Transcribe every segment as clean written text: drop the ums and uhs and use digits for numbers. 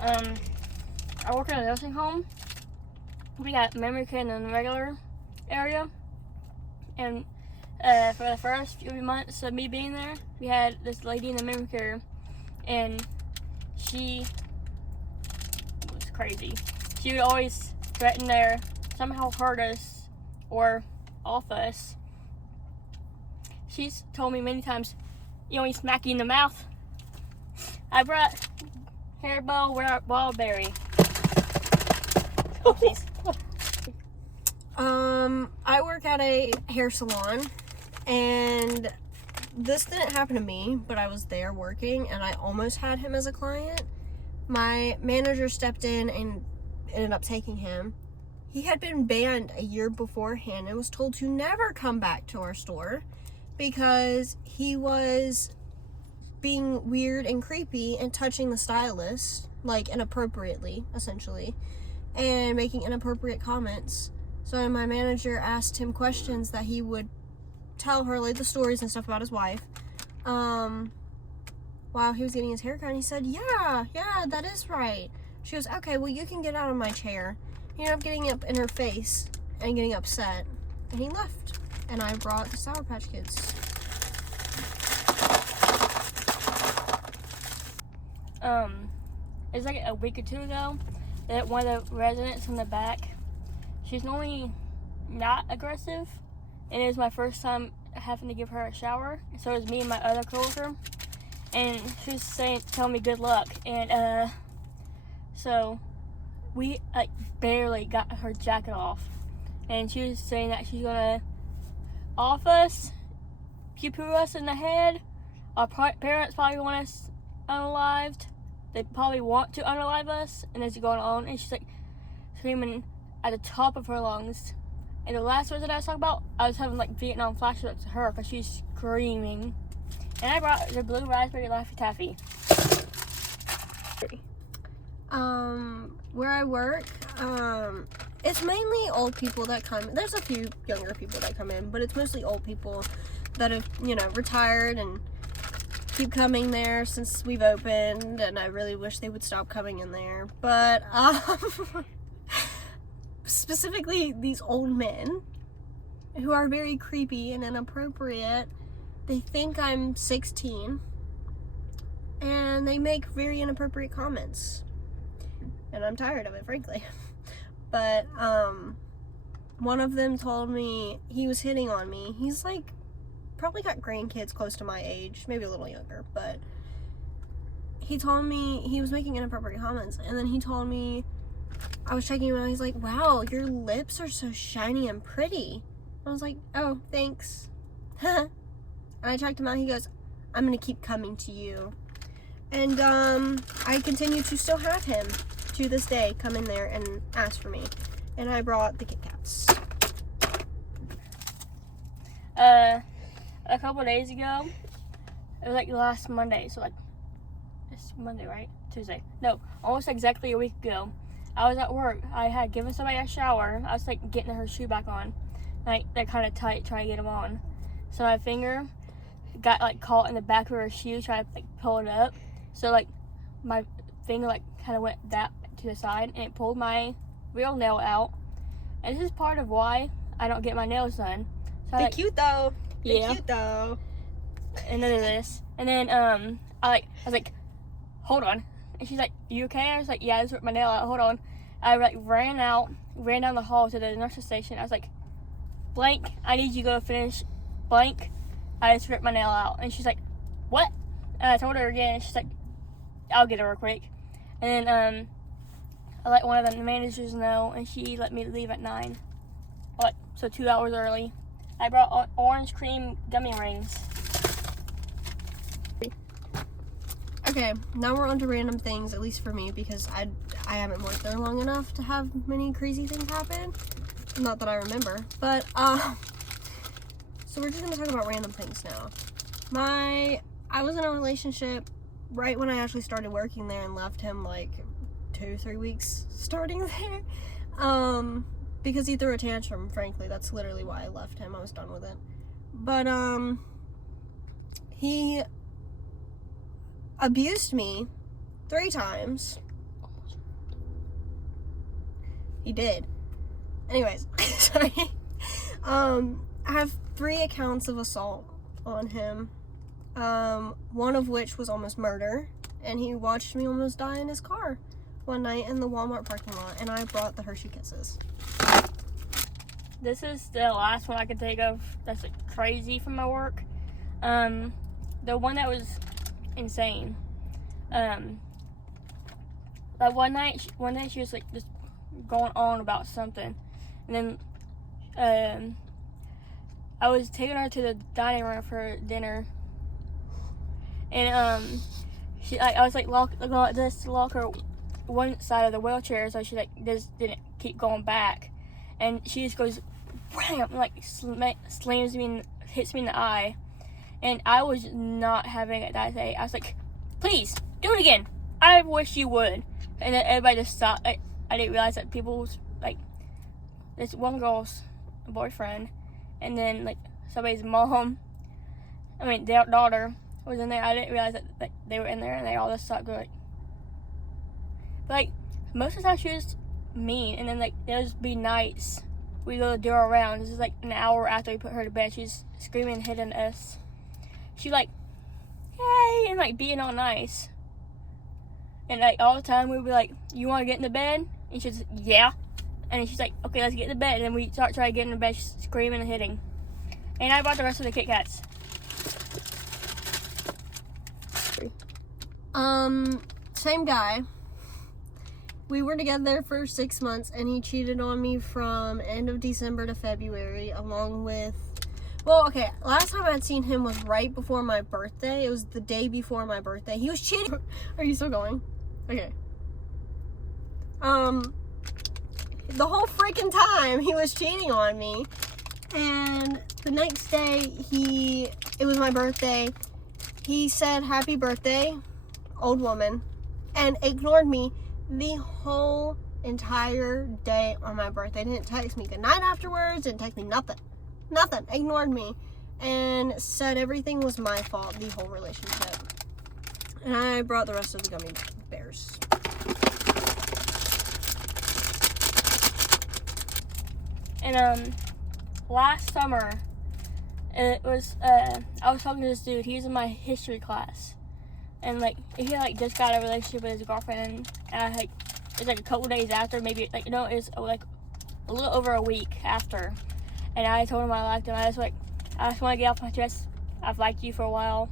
I work in a nursing home. We got memory care in the regular area, and for the first few months of me being there, we had this lady in the memory care, and she was crazy. She would always threaten to somehow hurt us or off us. She's told me many times, "You only smack you in the mouth." I brought Haribo Wildberry. Oopsies. I work at a hair salon, and this didn't happen to me, but I was there working, and I almost had him as a client. My manager stepped in and ended up taking him. He had been banned a year beforehand and was told to never come back to our store because he was being weird and creepy and touching the stylist, like inappropriately, essentially, and making inappropriate comments. So my manager asked him questions that he would tell her, like the stories and stuff about his wife, while he was getting his haircut. And he said, yeah, that is right. She goes, okay, well, you can get out of my chair. He ended up getting up in her face and getting upset, and he left. And I brought the Sour Patch Kids. It's like a week or two ago that one of the residents in the back, she's normally not aggressive, and it was my first time having to give her a shower. So it was me and my other coworker, and she was telling me good luck, and so we like barely got her jacket off, and she was saying that she's gonna off us, pew-poo us in the head. Our parents probably want us unalived. They probably want to unalive us, and it's going on, and she's like screaming at the top of her lungs. And the last person I was talking about, I was having like Vietnam flashbacks to her because she's screaming. And I brought the blue raspberry Laffy Taffy. Where I work, it's mainly old people that come. There's a few younger people that come in, but it's mostly old people that have, retired and keep coming there since we've opened, and I really wish they would stop coming in there. But specifically these old men who are very creepy and inappropriate. They think I'm 16, and they make very inappropriate comments, and I'm tired of it, frankly. But one of them told me he was hitting on me. He's like probably got grandkids close to my age, maybe a little younger, but he told me he was making inappropriate comments. And then he told me, I was checking him out, he's like, wow, your lips are so shiny and pretty. I was like, oh, thanks. And I checked him out, he goes, I'm gonna keep coming to you. And I continue to still have him to this day come in there and ask for me. And I brought the Kit Kats. A couple days ago, it was like last Monday, so like, it's Monday, right? Tuesday. No, almost exactly a week ago. I was at work. I had given somebody a shower. I was like getting her shoe back on. Like, they're kind of tight, trying to get them on. So my finger got like caught in the back of her shoe, trying to like pull it up. So like, my finger like kind of went that to the side, and it pulled my real nail out. And this is part of why I don't get my nails done. So They're cute though. Yeah. They're cute though. And then this. And then I was like, hold on. And she's like, you okay? I was like, yeah, I just ripped my nail out. Hold on. I like ran down the hall to the nurse's station. I was like, blank, I need you to go finish blank. I just ripped my nail out. And she's like, what? And I told her again, and she's like, I'll get it real quick. And then I let one of the managers know, and she let me leave at 9. Like, so 2 hours early. I brought orange cream gummy rings. Okay, now we're on to random things, at least for me, because I haven't worked there long enough to have many crazy things happen. Not that I remember, but, so we're just gonna talk about random things now. I was in a relationship right when I actually started working there and left him like 2-3 weeks starting there. Because he threw a tantrum, frankly. That's literally why I left him. I was done with it. But, he abused me 3 times He did. Anyways, sorry. I have 3 accounts of assault on him. One of which was almost murder, and he watched me almost die in his car one night in the Walmart parking lot, and I brought the Hershey Kisses. This is the last one I can think of that's like crazy from my work. The one that was insane. Like one day she was like just going on about something, and then I was taking her to the dining room for dinner, and I was like lock her one side of the wheelchair so she like just didn't keep going back, and she just goes wham, like slams me, hits me in the eye, and I was not having it that day. I was like, please do it again. I wish you would. And then everybody just stopped. I didn't realize that people's like this one girl's boyfriend, and then like somebody's mom, their daughter was in there. I didn't realize that like, they were in there, and they all just stopped going. But like most of the time she was mean, and then like there'll just be nights we go do her around. This is like an hour after we put her to bed. She's screaming and hitting us. She like, hey, and like being all nice. And like all the time we would be like, you want to get in the bed? And she's yeah. And then she's like, okay, let's get in the bed. And then we try to get in the bed, she's screaming and hitting. And I bought the rest of the Kit Kats. Same guy. We were together for 6 months, and he cheated on me from end of December to February, along with... Well, okay, last time I'd seen him was right before my birthday. It was the day before my birthday. He was cheating. Are you still going? Okay. The whole freaking time he was cheating on me. And the next day, it was my birthday. He said, happy birthday, old woman, and ignored me the whole entire day on my birthday. Didn't text me good night afterwards, didn't text me nothing. Ignored me, and said everything was my fault, the whole relationship. And I brought the rest of the gummy bears. And last summer, it was I was talking to this dude. He was in my history class, and like he like just got a relationship with his girlfriend, and I like it's like a couple days after, maybe like it was like a little over a week after, and I told him I liked him. I just want to get off my chest. I've liked you for a while.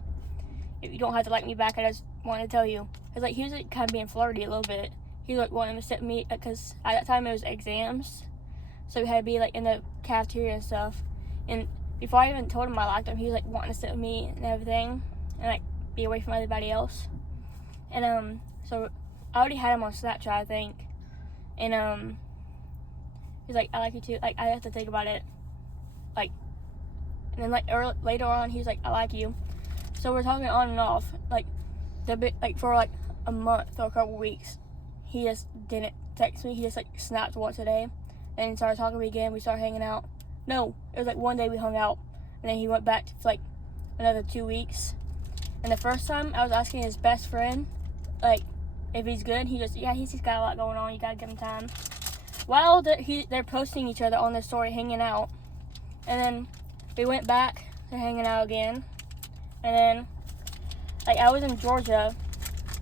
If you don't have to like me back, I just want to tell you. Cause like he was like kind of being flirty a little bit. He was like wanting to sit me because at that time it was exams, so we had to be like in the cafeteria and stuff. And before I even told him I liked him, he was like wanting to sit with me and everything, and like be away from everybody else. And so I already had him on Snapchat, I think. And he's like, I like you too. Like I have to think about it. Like, and then like later on, he's like, I like you. So we're talking on and off, like for like a month or a couple weeks. He just didn't text me. He just like snapped once a day, and started talking to me again. We started hanging out. No, it was like one day we hung out, and then he went back for like another 2 weeks. And the first time I was asking his best friend, like, if he's good, he goes, yeah, he's got a lot going on. You gotta give him time. While they're posting each other on their story, hanging out, and then we went back to hanging out again. And then, like, I was in Georgia,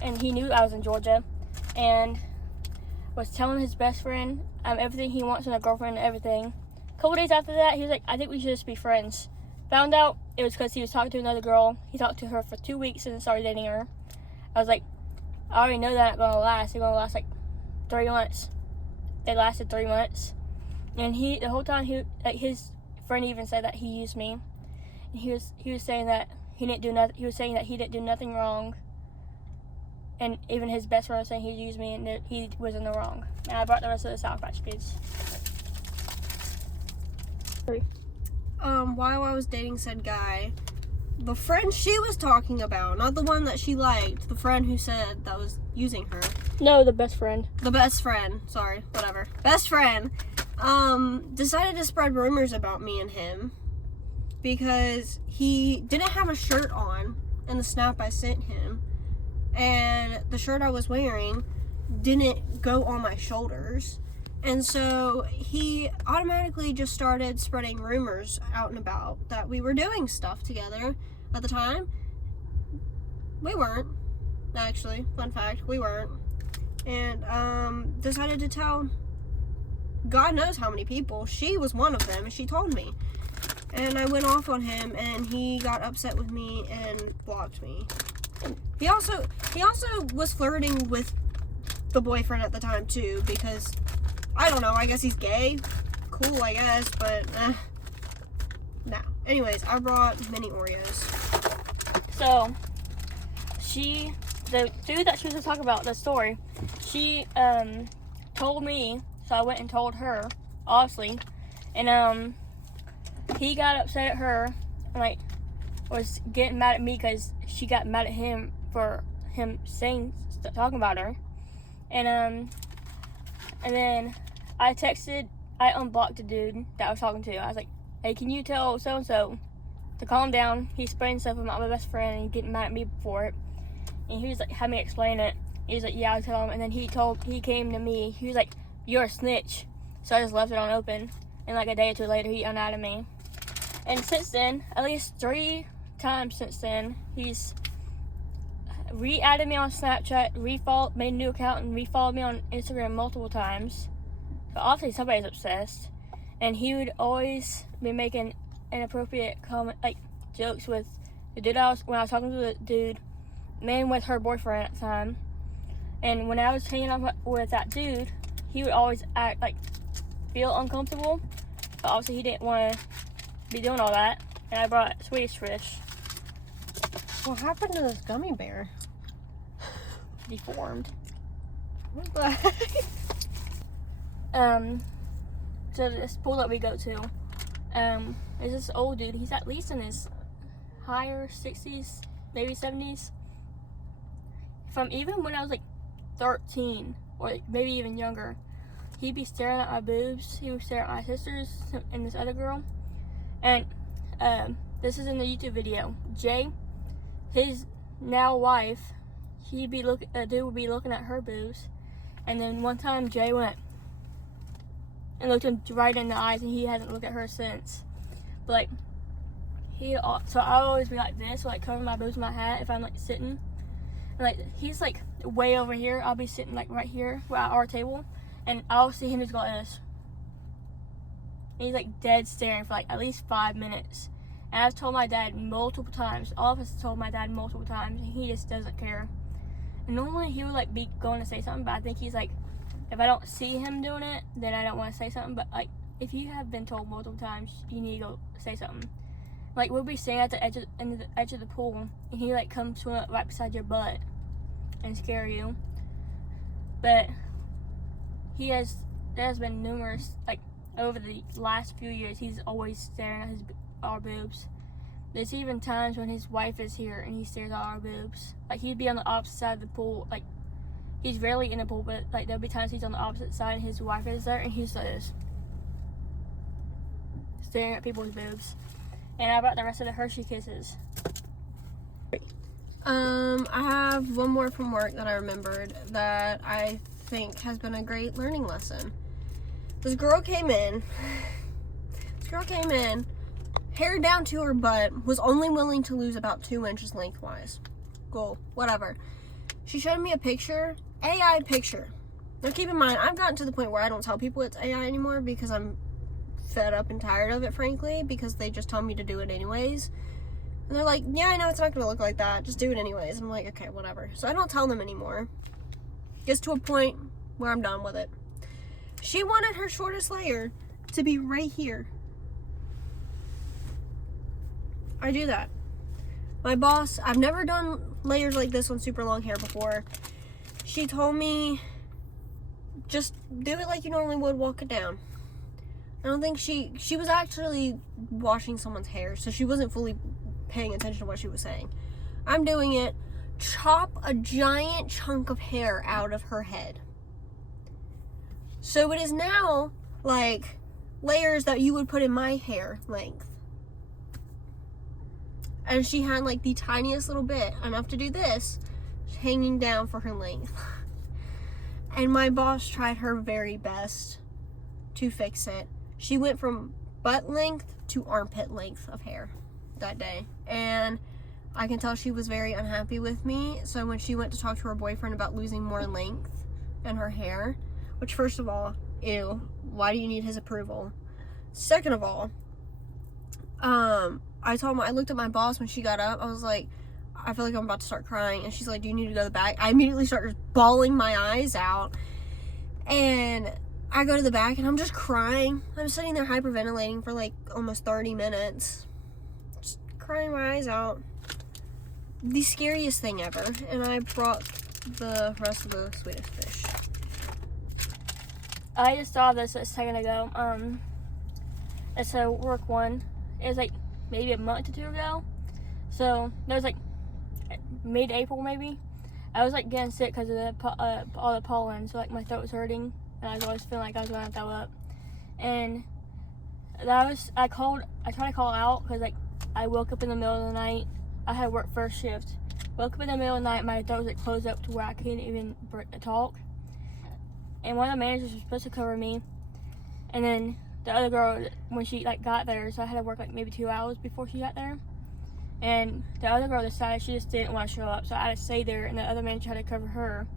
and he knew I was in Georgia, and was telling his best friend everything he wants in a girlfriend and everything. A couple days after that, he was like, I think we should just be friends. Found out it was because he was talking to another girl. He talked to her for 2 weeks and then started dating her. I was like, I already know that's not gonna last. It's gonna last like 3 months. They lasted 3 months, and the whole time his friend even said that he used me, and he was saying that he didn't do nothing. He was saying that he didn't do nothing wrong, and even his best friend was saying he used me and that he was in the wrong. And I brought the rest of the Sour Patch Kids. While I was dating said guy, the friend she was talking about, not the one that she liked, the friend who said that was using her. No, the best friend. The best friend, sorry, whatever. Best friend, decided to spread rumors about me and him because he didn't have a shirt on in the snap I sent him, and the shirt I was wearing didn't go on my shoulders. And so he automatically just started spreading rumors out and about that we were doing stuff together at the time. We weren't, actually. Fun fact, we weren't. And decided to tell God knows how many people. She was one of them, and she told me. And I went off on him, and he got upset with me and blocked me. He also was flirting with the boyfriend at the time too, because I don't know, I guess he's gay. Cool, I guess, but no. Anyways, I brought mini Oreos. So, the dude that she was going to talk about, the story, she told me, so I went and told her, obviously, and he got upset at her, and like, was getting mad at me because she got mad at him for him talking about her, and then I unblocked the dude that I was talking to. I was like, hey, can you tell so-and-so to calm down? He's spraying stuff about my best friend and getting mad at me for it. And he was like, had me explain it. He was like, yeah, I'll tell him. And then he came to me. He was like, you're a snitch. So I just left it on open. And like a day or two later, he unadded me. And since then, at least 3 times since then, he's re-added me on Snapchat, made a new account, and re-followed me on Instagram multiple times. So obviously somebody's obsessed. And he would always be making inappropriate comment, like jokes with the dude when I was talking to the dude, man with her boyfriend at the time. And when I was hanging out with that dude, he would always act like feel uncomfortable. But obviously he didn't want to be doing all that. And I brought Swedish Fish. What happened to this gummy bear? Deformed. What the heck? So this pool that we go to, is this old dude. He's at least in his higher 60s, maybe 70s. From even when I was like 13, or like maybe even younger, he'd be staring at my boobs. He would stare at my sisters and this other girl. And this is in the YouTube video. Jay, his now wife, dude would be looking at her boobs. And then one time Jay went and looked him right in the eyes, and he hasn't looked at her since. But like, so I would always be like this, like covering my boobs with my hat if I'm like sitting. And like, he's like way over here. I'll be sitting like right here at our table, and I'll see him just go like this. And he's like dead staring for like at least 5 minutes. And I've told my dad multiple times. All of us have told my dad multiple times, and he just doesn't care. And normally he would like be going to say something, but I think he's like, if I don't see him doing it, then I don't want to say something. But like, if you have been told multiple times, you need to go say something. Like, we'll be standing at the edge of the pool, and he like comes swim up right beside your butt and scare you. But there has been numerous, like over the last few years, he's always staring at our boobs. There's even times when his wife is here and he stares at our boobs. Like, he'd be on the opposite side of the pool. Like, he's rarely in the pool, but like there'll be times he's on the opposite side and his wife is there, and he's like this, staring at people's boobs. And I brought the rest of the Hershey Kisses. I have one more from work that I remembered that I think has been a great learning lesson. This girl came in, hair down to her butt, was only willing to lose about 2 inches lengthwise. Cool, whatever. She showed me a picture, AI picture. Now keep in mind, I've gotten to the point where I don't tell people it's AI anymore because I'm fed up and tired of it, frankly, because they just tell me to do it anyways. And they're like, yeah, I know it's not going to look like that, just do it anyways. I'm like, okay, whatever. So I don't tell them anymore. Gets to a point where I'm done with it. She wanted her shortest layer to be right here. I do that. My boss, I've never done layers like this on super long hair before. She told me, just do it like you normally would, walk it down. I don't think she was actually washing someone's hair, so she wasn't fully paying attention to what she was saying. I'm doing it. Chop a giant chunk of hair out of her head. So it is now like layers that you would put in my hair length. And she had like the tiniest little bit, enough to do this, hanging down for her length. And my boss tried her very best to fix it. She went from butt length to armpit length of hair that day. And I can tell she was very unhappy with me. So when she went to talk to her boyfriend about losing more length in her hair, which first of all, ew, why do you need his approval? Second of all, I looked at my boss when she got up. I was like, I feel like I'm about to start crying. And she's like, do you need to go to the back? I immediately started bawling my eyes out. And I go to the back and I'm just crying. I'm sitting there hyperventilating for like almost 30 minutes. Just crying my eyes out. The scariest thing ever. And I brought the rest of the Swedish fish. I just saw this a second ago. It's a work one. It was like maybe a month or two ago. So it was like mid-April maybe. I was like getting sick because of all the pollen. So like my throat was hurting, and I was always feeling like I was going to throw up. And I tried to call out because like I woke up in the middle of the night. I had worked first shift. Woke up in the middle of the night. My throat was like closed up to where I couldn't even talk. And one of the managers was supposed to cover me, and then the other girl, when she like got there, so I had to work like maybe 2 hours before she got there. And the other girl decided she just didn't want to show up, so I had to stay there, and the other manager had to cover her.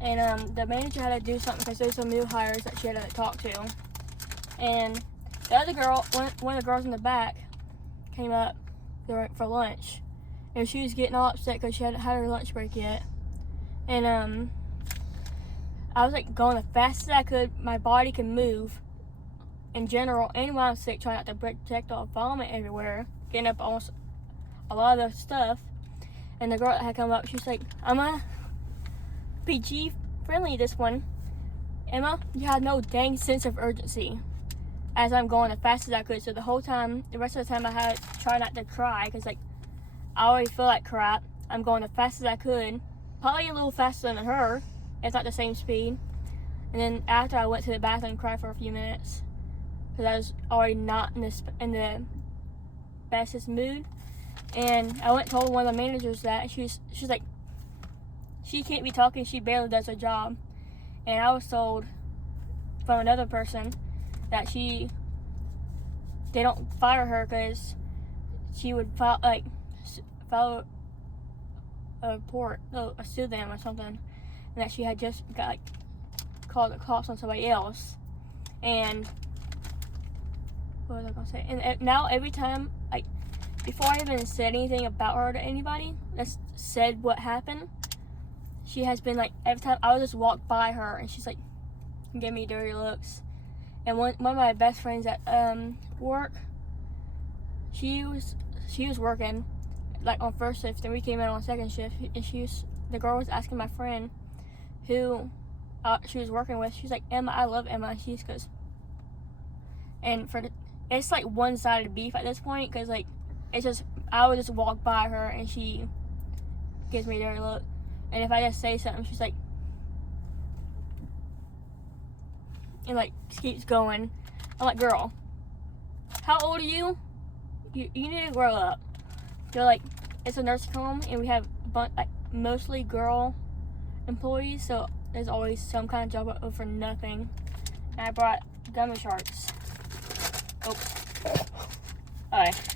And the manager had to do something because there's some new hires that she had to talk to. And the other girl, one of the girls in the back, came up for lunch, and she was getting all upset because she hadn't had her lunch break yet. And I was like going as fast as I could. My body could move in general, and when I was sick, trying not to projectile vomit everywhere, getting up almost a lot of the stuff. And the girl that had come up, she was like, I'm a PG friendly this one. Emma, you had no dang sense of urgency. As I'm going as fast as I could. So the whole time, the rest of the time, I had to try not to cry because like I already feel like crap. I'm going as fast as I could, probably a little faster than her, if not the same speed. And then after I went to the bathroom and cried for a few minutes because I was already not in the bestest mood. And I went and told one of the managers that she's like, she can't be talking, she barely does her job. And I was told from another person that they don't fire her because she would file a report, sue them or something, and that she had just got like called the cops on somebody else. And what was I gonna say? And now every time, like before I even said anything about her to anybody that's said what happened, she has been like, every time I would just walk by her and she's like give me dirty looks. And one of my best friends at work, she was working like on first shift, and we came in on second shift. And the girl was asking my friend who she was working with. She's like, Emma, I love Emma. She's cause, and it's like one-sided beef at this point, cause like it's just I would just walk by her and she gives me a dirty look, and if I just say something, she's like. And like keeps going. I'm like, girl, how old are you? You need to grow up. They're like, it's a nursing home and we have like mostly girl employees, so there's always some kind of job for nothing. And I brought gummy sharks. Oops. Alright.